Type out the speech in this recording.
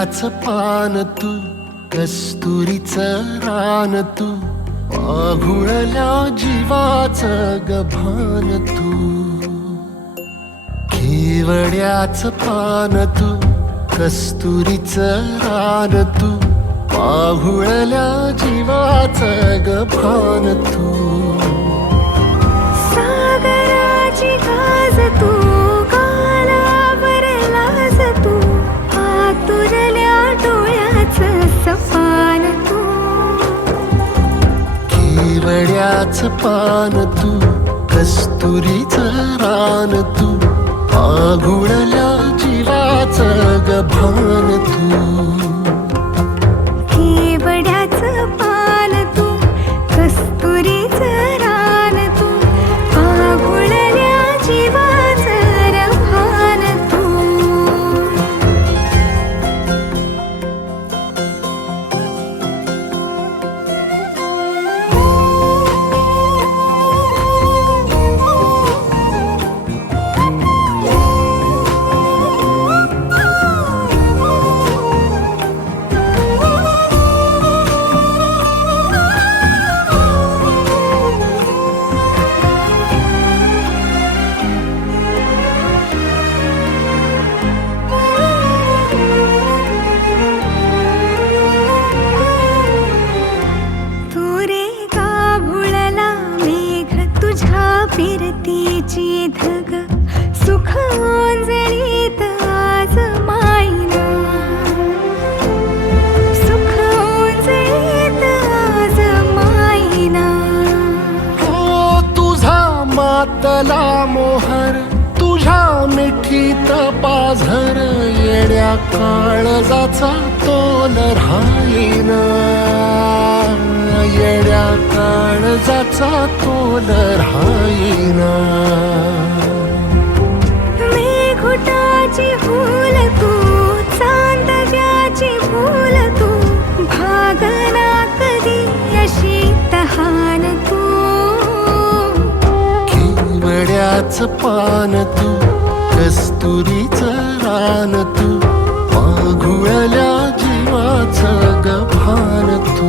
केवड्याचं पान तू, कस्तुरीचं रान तू, पाघुळल्या जीवाचं गभान तू. केवड्याचं पान तू, कस्तुरीचं रान तू, पाघुळल्या जीवाचं गभान तू. सागराची गाज तू, गालावरलाज तू, आतुरल्या डोळ्याचं सपान तू. केवड्याचं पान तू, कस्तुरीचं रान तू, पाघुळल्या जीवाचं गभान तू. केवड्याचं पान तू, कस्तुरीचं रान तू, पाघुळल्या जीवाचं रभान तू. फिरतीची धग सुख ओंजळीत आज मायना, सुख ओंजळीत आज मायना. हो तुझा मातला मोहर, तुझ्या मिठीत पाझर, येड्या काळजाचा तोल राहीना, येड्या काळजाचा तोल राहीना. मेघुटाची फूल तू, चांदव्याची फूल तू, भागना कधी अशी तहान तू. केवड्याचं पान तू, कस्तुरीचं रान तू, पाघुळल्या जीवाचं गभान तू.